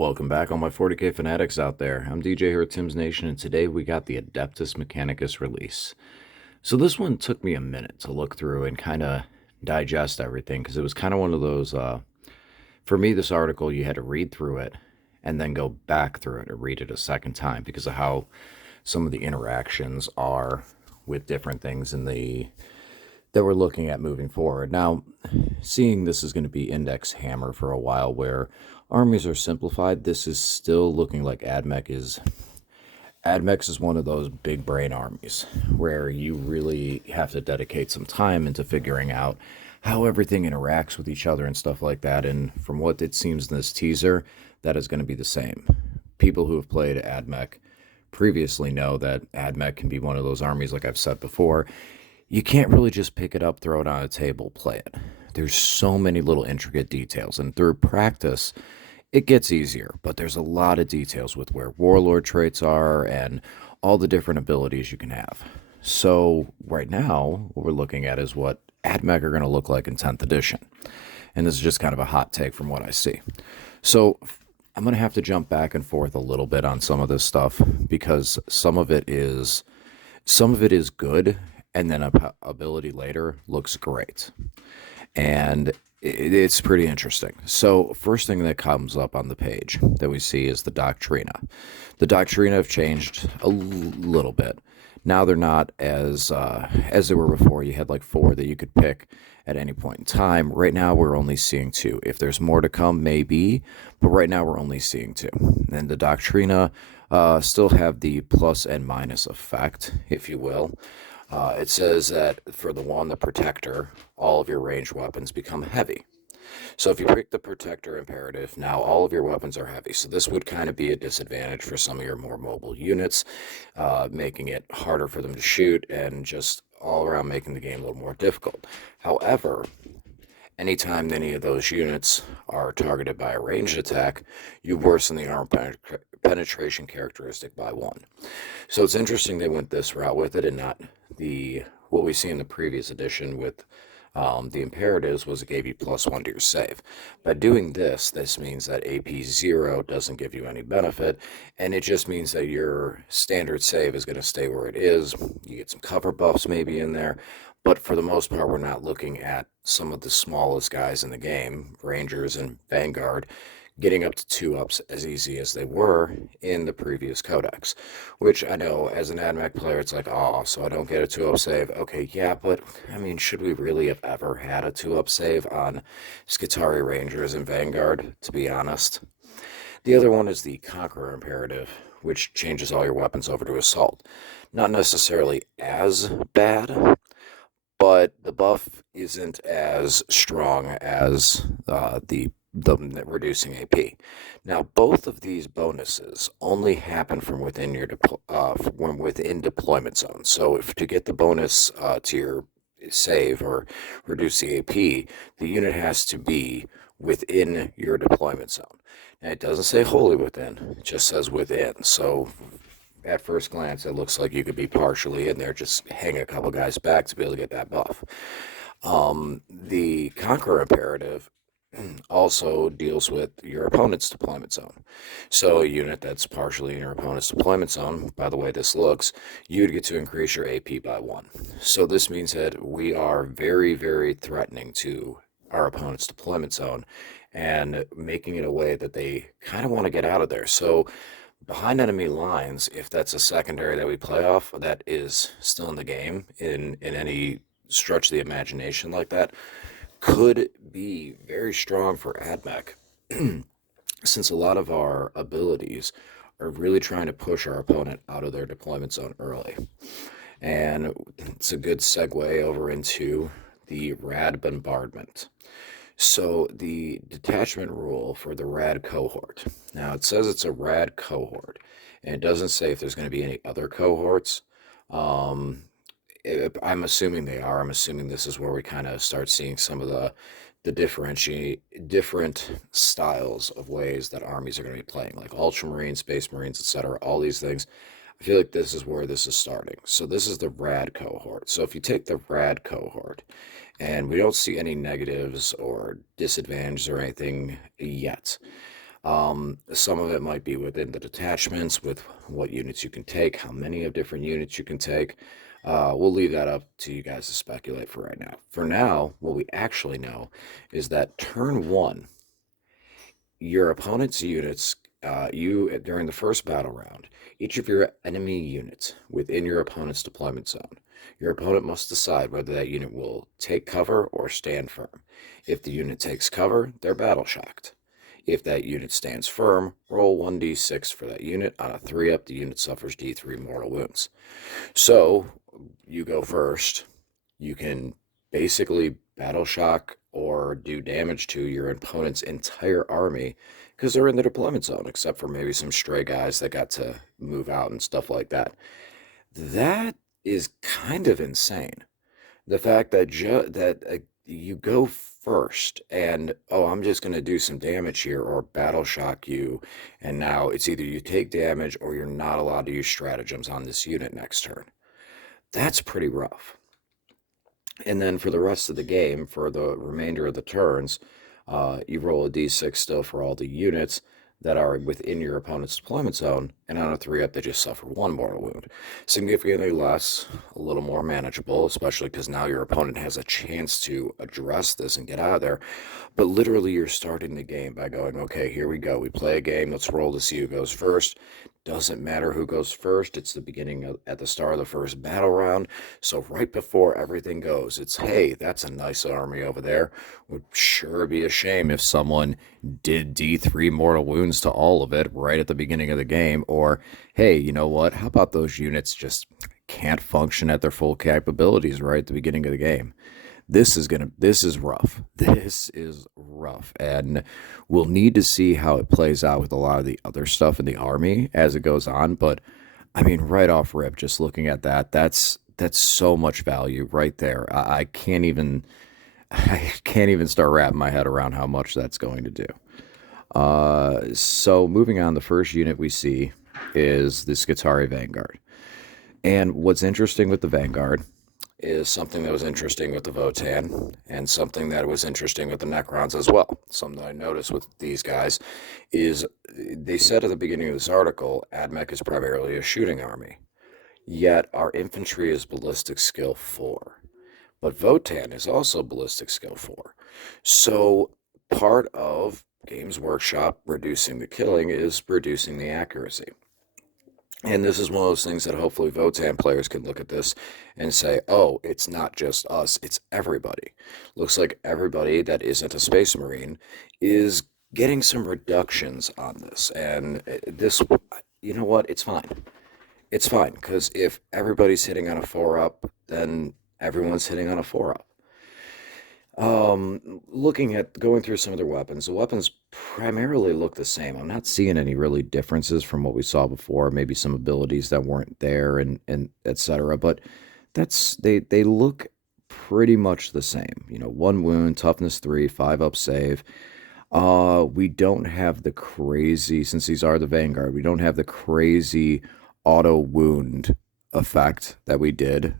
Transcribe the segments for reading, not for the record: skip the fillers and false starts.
Welcome back, all my 40k fanatics out there. I'm DJ here at Tim's Nation, and today we got the Adeptus Mechanicus release. So this one took me a minute to look through and kind of digest everything, because it was kind of one of those, for me, this article, you had to read through it and then go back through it and read it a second time because of how some of the interactions are with different things in the that we're looking at moving forward. Now, seeing this is going to be Index Hammer for a while, where armies are simplified, this is still looking like AdMech is. AdMech is one of those big brain armies where you really have to dedicate some time into figuring out how everything interacts with each other and stuff like that. And from what it seems in this teaser, that is going to be the same. People who have played AdMech previously know that AdMech can be one of those armies, like I've said before. You can't really just pick it up, throw it on a table, play it. There's so many little intricate details, and through practice, it gets easier, but there's a lot of details with where warlord traits are and all the different abilities you can have. So right now, what we're looking at is what AdMech are going to look like in 10th edition. And this is just kind of a hot take from what I see. So I'm going to have to jump back and forth a little bit on some of this stuff because some of it is good, and then ability later looks great. And it's pretty interesting. So first thing that comes up on the page that we see is the Doctrina. The Doctrina have changed a little bit. Now they're not as they were before. You had like 4 that you could pick at any point in time. Right now we're only seeing 2. If there's more to come, maybe, but right now we're only seeing 2. And the Doctrina still have the plus and minus effect, if you will. It says that for the Protector, all of your ranged weapons become heavy. So if you pick the Protector imperative, now all of your weapons are heavy. So this would kind of be a disadvantage for some of your more mobile units, making it harder for them to shoot and just all around making the game a little more difficult. However, anytime any of those units are targeted by a ranged attack, you worsen the armor penetration characteristic by 1. So it's interesting they went this route with it and not what we see in the previous edition with the imperatives was it gave you +1 to your save. By doing this means that AP 0 doesn't give you any benefit, and it just means that your standard save is going to stay where it is. You get some cover buffs maybe in there, but for the most part, we're not looking at some of the smallest guys in the game, Rangers and Vanguard, getting up to 2-ups as easy as they were in the previous codex, which I know as an AdMech player, it's like, oh, so I don't get a 2-up save. Okay, yeah, but I mean, should we really have ever had a 2-up save on Skitarii Rangers and Vanguard, to be honest? The other one is the Conqueror imperative, which changes all your weapons over to Assault. Not necessarily as bad, but the buff isn't as strong as the reducing AP. Now, both of these bonuses only happen from within your deployment zone. So, if to get the bonus to your save or reduce the AP, the unit has to be within your deployment zone. Now, it doesn't say wholly within; it just says within. So, at first glance, it looks like you could be partially in there, just hang a couple guys back to be able to get that buff. The Conqueror imperative also deals with your opponent's deployment zone. So a unit that's partially in your opponent's deployment zone, by the way this looks, you'd get to increase your AP by 1. So this means that we are very, very threatening to our opponent's deployment zone and making it a way that they kind of want to get out of there. So behind enemy lines, if that's a secondary that we play off that is still in the game in any stretch of the imagination like that, could be very strong for AdMech, since a lot of our abilities are really trying to push our opponent out of their deployment zone early. And it's a good segue over into the Rad Bombardment. So the detachment rule for the Rad cohort. Now it says it's a Rad cohort, and it doesn't say if there's going to be any other cohorts. I'm assuming they are. I'm assuming this is where we kind of start seeing some of the different styles of ways that armies are going to be playing, like Ultramarines, Space Marines, etc. All these things. I feel like this is where this is starting. So this is the Rad cohort. So if you take the Rad cohort, and we don't see any negatives or disadvantages or anything yet, Some of it might be within the detachments with what units you can take, how many of different units you can take. We'll leave that up to you guys to speculate for right now. For now, what we actually know is that turn one, your opponent's units, during the first battle round, each of your enemy units within your opponent's deployment zone, your opponent must decide whether that unit will take cover or stand firm. If the unit takes cover, they're battle shocked. If that unit stands firm, roll 1d6 for that unit. On a 3-up, the unit suffers d3 mortal wounds. So, you go first. You can basically battle shock or do damage to your opponent's entire army because they're in the deployment zone, except for maybe some stray guys that got to move out and stuff like that. That is kind of insane. The fact that you go first and, oh, I'm just going to do some damage here or battle shock you, and now it's either you take damage or you're not allowed to use stratagems on this unit next turn. That's pretty rough. And then for the rest of the game, for the remainder of the turns, you roll a d6 still for all the units that are within your opponent's deployment zone, and on a 3-up, they just suffer 1 mortal wound. Significantly less, a little more manageable, especially because now your opponent has a chance to address this and get out of there. But literally, you're starting the game by going, okay, here we go. We play a game. Let's roll to see who goes first. Doesn't matter who goes first. It's the beginning at the start of the first battle round. So right before everything goes, it's, hey, that's a nice army over there. Would sure be a shame if someone did D3 mortal wounds to all of it right at the beginning of the game. Or, hey, you know what? How about those units just can't function at their full capabilities right at the beginning of the game? This is rough. This is rough. And we'll need to see how it plays out with a lot of the other stuff in the army as it goes on. But I mean, right off rip, just looking at that's so much value right there. I can't even I can't even start wrapping my head around how much that's going to do. So moving on, the first unit we see is the Skitarii Vanguard. And what's interesting with the Vanguard is something that was interesting with the Votann and something that was interesting with the Necrons as well. Something I noticed with these guys is they said at the beginning of this article, Mech is primarily a shooting army, yet our infantry is ballistic skill 4. But Votann is also ballistic skill 4. So part of Games Workshop reducing the killing is reducing the accuracy. And this is one of those things that hopefully Votann players can look at this and say, oh, it's not just us, it's everybody. Looks like everybody that isn't a Space Marine is getting some reductions on this. And this, you know what, it's fine. It's fine, because if everybody's hitting on a 4-up, then everyone's hitting on a 4-up. Looking at going through some of their weapons, the weapons primarily look the same. I'm not seeing any really differences from what we saw before. Maybe some abilities that weren't there and etc. But they look pretty much the same. 1 wound, toughness 3, 5-up save. We don't have the crazy, since these are the Vanguard, we don't have the crazy auto wound effect that we did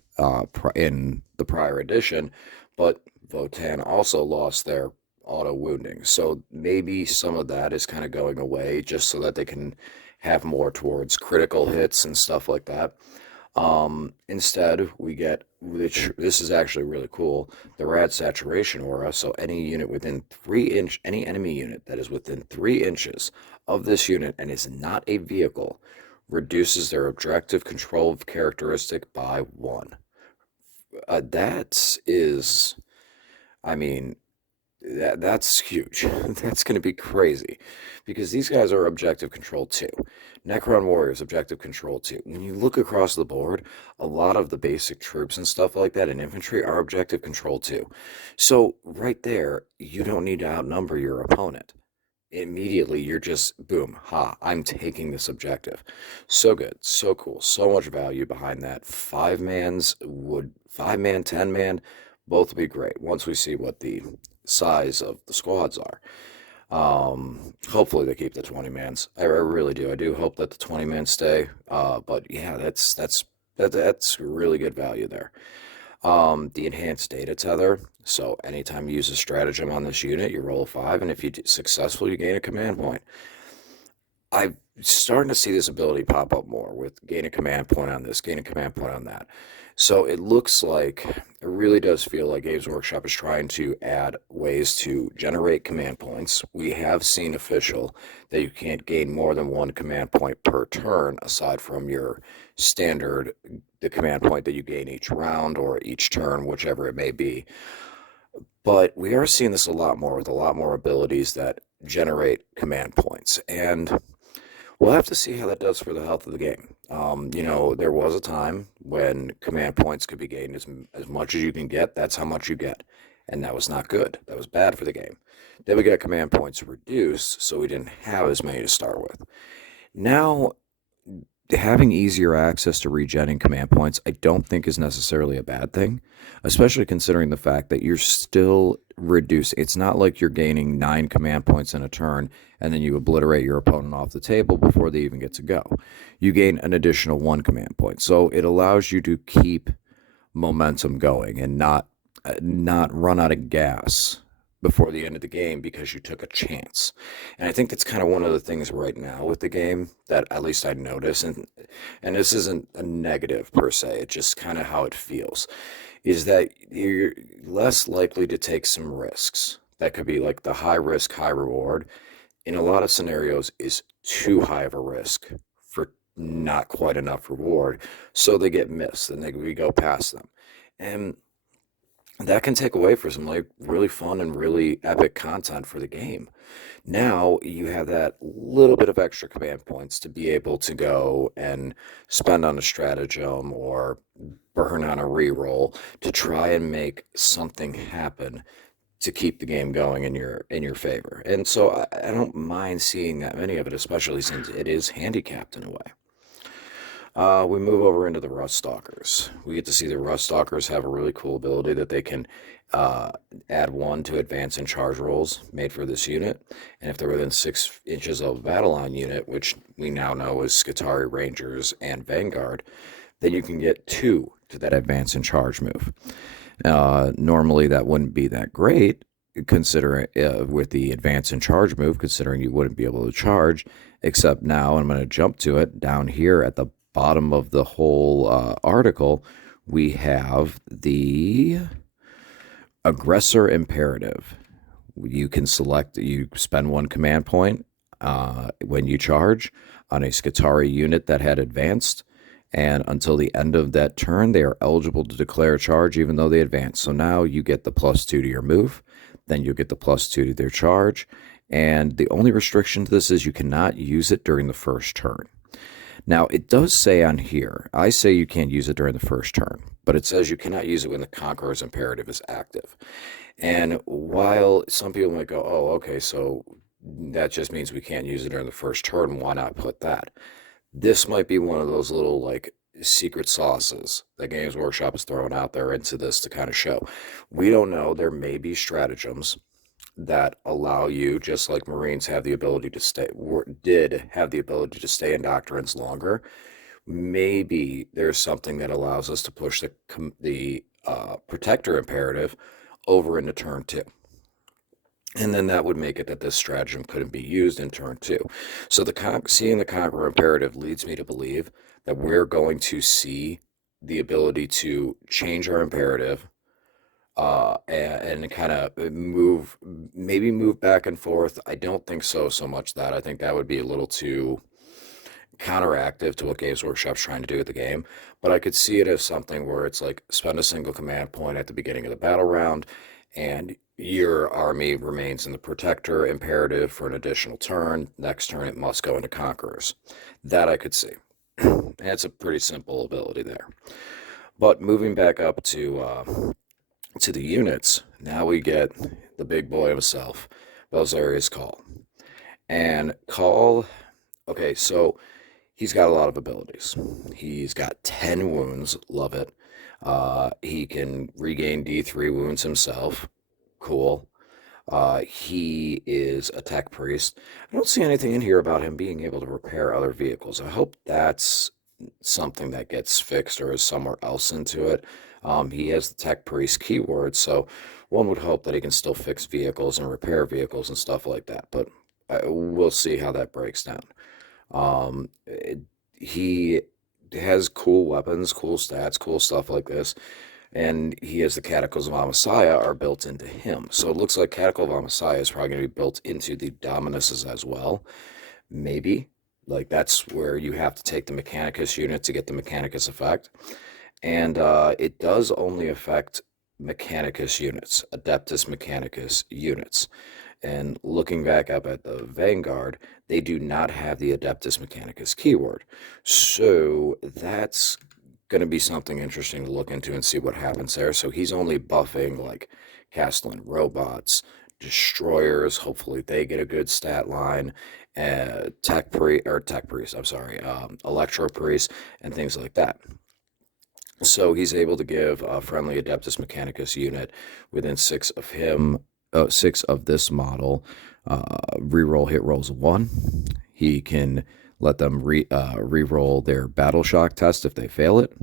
in the prior edition, but Votann also lost their auto wounding. So maybe some of that is kind of going away just so that they can have more towards critical hits and stuff like that. Instead, we get, which this is actually really cool, the Rad Saturation Aura. So any unit within any enemy unit that is within 3 inches of this unit and is not a vehicle reduces their objective control characteristic by 1. That is, I mean, that's huge. That's going to be crazy because these guys are objective control 2. Necron Warriors, objective control 2. When you look across the board, a lot of the basic troops and stuff like that in infantry are objective control 2. So right there, you don't need to outnumber your opponent. Immediately, you're just, boom, I'm taking this objective. So good, so cool, so much value behind that. 5-man, 10-man, both would be great once we see what the size of the squads are. Hopefully they keep the 20-mans. I really do. I do hope that the 20-man stay. But yeah, that's really good value there. The enhanced data tether. So anytime you use a stratagem on this unit, you roll a 5, and if you're successful, you gain a command point. I'm starting to see this ability pop up more with gain a command point on this, gain a command point on that. So it looks like, it really does feel like Games Workshop is trying to add ways to generate command points. We have seen official that you can't gain more than 1 command point per turn, aside from your standard, the command point that you gain each round or each turn, whichever it may be. But we are seeing this a lot more with a lot more abilities that generate command points. And we'll have to see how that does for the health of the game. There was a time when command points could be gained as much as you can get. That's how much you get. And that was not good. That was bad for the game. Then we got command points reduced, so we didn't have as many to start with. Now, having easier access to regenning command points, I don't think is necessarily a bad thing, especially considering the fact that you're still reduced. It's not like you're gaining 9 command points in a turn and then you obliterate your opponent off the table before they even get to go. You gain an additional 1 command point. So it allows you to keep momentum going and not run out of gas before the end of the game because you took a chance. And I think that's kind of one of the things right now with the game that at least I notice, and this isn't a negative per se, it's just kind of how it feels, is that you're less likely to take some risks. That could be like the high risk, high reward. In a lot of scenarios is too high of a risk for not quite enough reward. So they get missed and we go past them. And that can take away for some like really fun and really epic content for the game. Now you have that little bit of extra command points to be able to go and spend on a stratagem or burn on a reroll to try and make something happen to keep the game going in your favor. And so I don't mind seeing that many of it, especially since it is handicapped in a way. We move over into the Ruststalkers. We get to see the Ruststalkers have a really cool ability that they can add 1 to advance and charge rolls made for this unit. And if they're within 6 inches of a battle line unit, which we now know is Skitarii, Rangers, and Vanguard, then you can get 2 to that advance and charge move. Normally that wouldn't be that great, considering with the advance and charge move, considering you wouldn't be able to charge, except now, and I'm going to jump to it, down here at the bottom of the whole article, we have the aggressor imperative. You can select, you spend 1 command point when you charge on a Skitarii unit that had advanced, and until the end of that turn, they are eligible to declare a charge even though they advance. So now you get the +2 to your move, then you'll get the +2 to their charge, and the only restriction to this is you cannot use it during the first turn. Now, it does say on here, I say you can't use it during the first turn, but it says you cannot use it when the Conqueror's Imperative is active. And while some people might go, oh, okay, so that just means we can't use it during the first turn, why not put that? This might be one of those little, like, secret sauces that Games Workshop is throwing out there into this to kind of show. We don't know. There may be stratagems that allow you, just like Marines have the ability to stay, did have the ability to stay in doctrines longer. Maybe there's something that allows us to push the Protector Imperative over into turn 2. And then that would make it that this stratagem couldn't be used in turn 2. So seeing the Conqueror Imperative leads me to believe that we're going to see the ability to change our imperative and kind of maybe move back and forth. I don't think so much that. I think that would be a little too counteractive to what Games Workshop's trying to do with the game. But I could see it as something where it's like spend a single command point at the beginning of the battle round, and your army remains in the Protector Imperative for an additional turn. Next turn, it must go into Conquerors. That I could see. That's a pretty simple ability there. But moving back up to the units, now we get the big boy himself, Belisarius Cawl. And Cawl, okay, so he's got a lot of abilities. He's got 10 wounds, love it. He can regain D3 wounds himself, cool. He is a tech priest. I don't see anything in here about him being able to repair other vehicles. I hope that's something that gets fixed or is somewhere else into it. He has the Tech Priest keyword, so one would hope that he can still fix vehicles and repair vehicles and stuff like that, but we'll see how that breaks down. He has cool weapons, cool stats, cool stuff like this, and he has the Cataclysms of Amasaya are built into him. So it looks like Cataclysms of Amasaya is probably going to be built into the Dominuses as well. Maybe. Like, that's where you have to take the Mechanicus unit to get the Mechanicus effect. And it does only affect Mechanicus units, Adeptus Mechanicus units. And looking back up at the Vanguard, they do not have the Adeptus Mechanicus keyword. So that's going to be something interesting to look into and see what happens there. So he's only buffing like Castellan robots, destroyers. Hopefully they get a good stat line. Tech priest. I'm sorry, electro priest and things like that. So he's able to give a friendly Adeptus Mechanicus unit within 6 of him, 6 of this model, reroll hit rolls of 1. He can let them reroll their battle shock test if they fail it,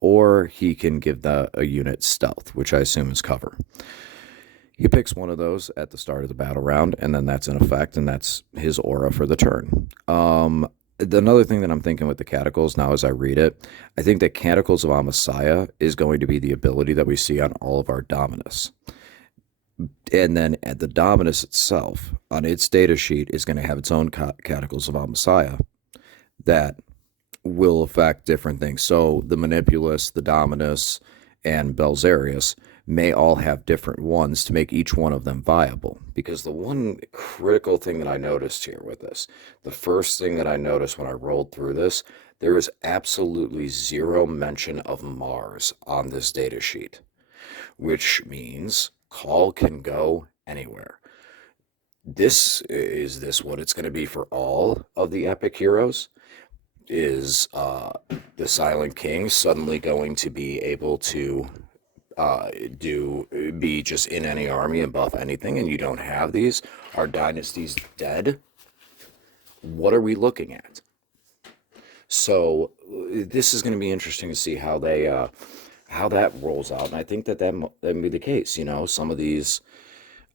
or he can give a unit stealth, which I assume is cover. He picks one of those at the start of the battle round, and then that's in effect, and that's his aura for the turn. Another thing that I'm thinking with the Cataclysms now as I read it, I think that Cataclysms of Amasaya is going to be the ability that we see on all of our Dominus. And then at the Dominus itself, on its data sheet, is going to have its own Cataclysms of Amasaya that will affect different things. So the Manipulus, the Dominus, and Belisarius may all have different ones to make each one of them viable. Because the one critical thing that I noticed here with this, the first thing that I noticed when I rolled through this, there is absolutely zero mention of Mars on this data sheet, which means Cawl can go anywhere. Is this what it's going to be for all of the epic heroes? Is the Silent King suddenly going to be able to be just in any army and buff anything, and you don't have these? Are dynasties dead? What are we looking at? So this is going to be interesting to see how they how that rolls out, and I think that may be the case. You know, some of these,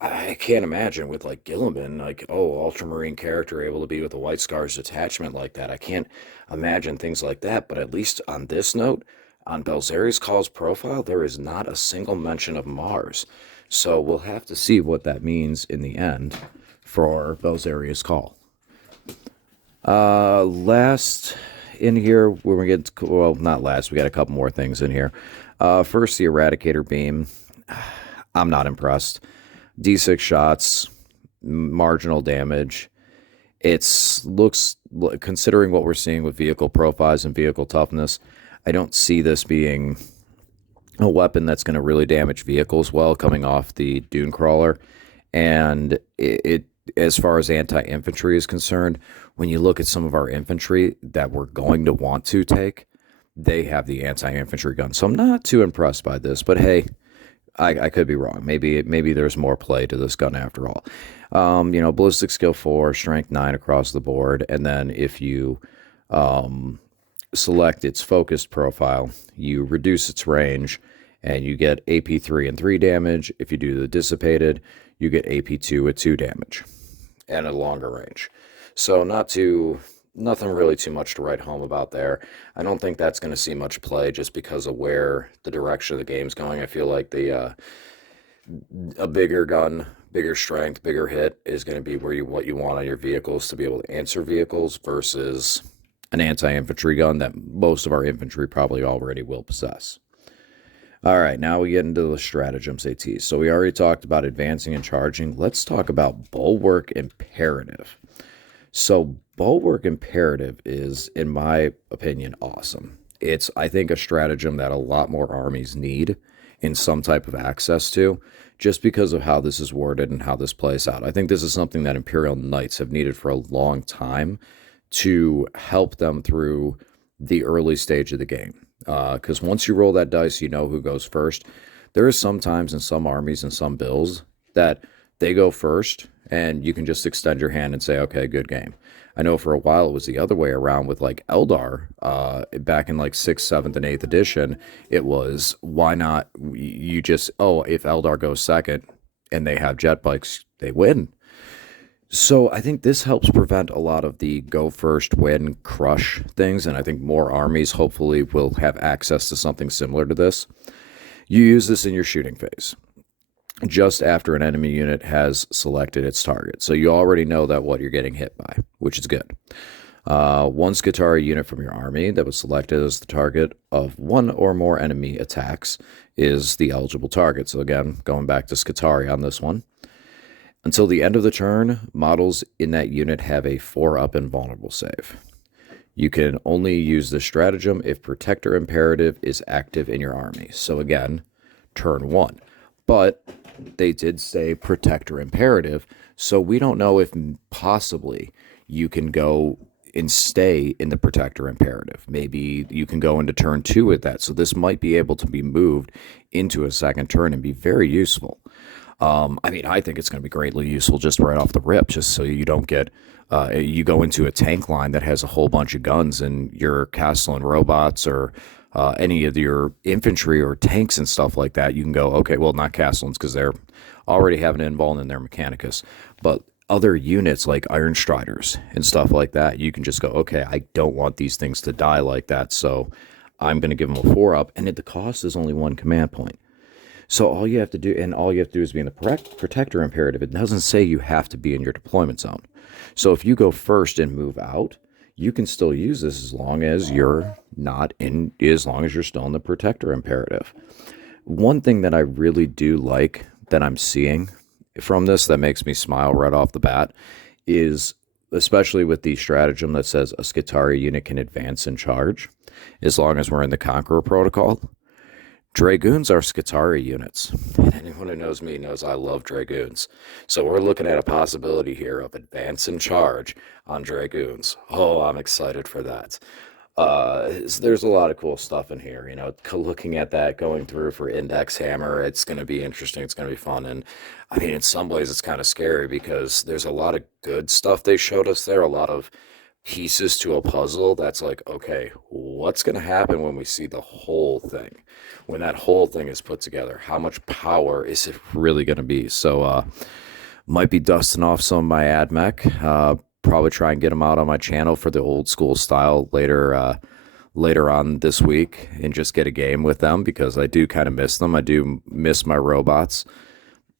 I can't imagine with like Gilliman, like, oh, ultramarine character able to be with the White Scars detachment like that. I can't imagine things like that, but at least on this note, on Belisarius Cawl's profile, there is not a single mention of Mars. So we'll have to see what that means in the end for Belisarius Cawl. Last in here, when we get to, well, not last, we got a couple more things in here. First, the Eradicator Beam. I'm not impressed. D6 shots, marginal damage. Looks, considering what we're seeing with vehicle profiles and vehicle toughness, I don't see this being a weapon that's going to really damage vehicles well coming off the Dune Crawler. And it as far as anti-infantry is concerned, when you look at some of our infantry that we're going to want to take, they have the anti-infantry gun. So I'm not too impressed by this, but hey, I could be wrong. Maybe there's more play to this gun after all. You know, ballistic skill 4, strength 9 across the board, and then if you select its focused profile, you reduce its range, and you get AP 3 and 3 damage. If you do the dissipated, you get AP 2 with 2 damage, and a longer range. So nothing really too much to write home about there. I don't think that's going to see much play just because of where the direction of the game's going. I feel like a bigger gun, bigger strength, bigger hit is going to be what you want on your vehicles to be able to answer vehicles versus an anti-infantry gun that most of our infantry probably already will possess. All right, now we get into the stratagems AT. So we already talked about advancing and charging. Let's talk about Bulwark Imperative. So Bulwark Imperative is, in my opinion, awesome. It's, I think, a stratagem that a lot more armies need in some type of access to, just because of how this is worded and how this plays out. I think this is something that Imperial Knights have needed for a long time to help them through the early stage of the game. Because once you roll that dice, you know who goes first. There is sometimes in some armies and some builds that they go first, and you can just extend your hand and say, okay, good game. I know for a while it was the other way around with like Eldar, back in like 6th, 7th, and 8th edition. It was, why not? You just, oh, if Eldar goes second and they have jet bikes, they win. So I think this helps prevent a lot of the go first, win, crush things, and I think more armies hopefully will have access to something similar to this. You use this in your shooting phase, just after an enemy unit has selected its target. So you already know that what you're getting hit by, which is good. One Skitarii unit from your army that was selected as the target of one or more enemy attacks is the eligible target. So again, going back to Skitarii on this one. Until the end of the turn, models in that unit have a 4-up invulnerable save. You can only use this stratagem if Protector Imperative is active in your army. So again, turn 1. But they did say Protector Imperative, so we don't know if possibly you can go and stay in the Protector Imperative. Maybe you can go into turn 2 with that. So this might be able to be moved into a second turn and be very useful. I mean, I think it's going to be greatly useful just right off the rip, just so you don't get, you go into a tank line that has a whole bunch of guns and your castle and robots or any of your infantry or tanks and stuff like that. You can go, okay, well, not Castellans because they're already having an invuln in their Mechanicus, but other units like Iron Striders and stuff like that, you can just go, okay, I don't want these things to die like that, so I'm going to give them a 4-up, and the cost is only 1 command point. So all you have to do, is be in the Protector Imperative. It doesn't say you have to be in your deployment zone. So if you go first and move out, you can still use this as long as you're still in the Protector Imperative. One thing that I really do like that I'm seeing from this that makes me smile right off the bat is, especially with the stratagem that says a Skitarii unit can advance and charge, as long as we're in the Conqueror protocol. Dragoons are Skitarii units. And anyone who knows me knows I love Dragoons. So we're looking at a possibility here of advance and charge on Dragoons. Oh, I'm excited for that. There's a lot of cool stuff in here. You know, looking at that, going through for Index Hammer, it's going to be interesting. It's going to be fun. And I mean, in some ways, it's kind of scary because there's a lot of good stuff they showed us there, a lot of pieces to a puzzle that's like, okay, what's going to happen when we see the whole thing? When that whole thing is put together, how much power is it really going to be? So might be dusting off some of my ad mech. Probably try and get them out on my channel for the old school style later on this week and just get a game with them because I do kind of miss them. I do miss my robots.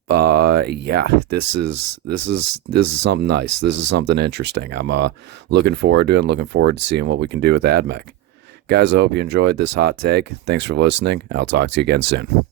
Yeah, this is something nice. This is something interesting. I'm looking forward to it and looking forward to seeing what we can do with AdMech. Guys, I hope you enjoyed this hot take. Thanks for listening. I'll talk to you again soon.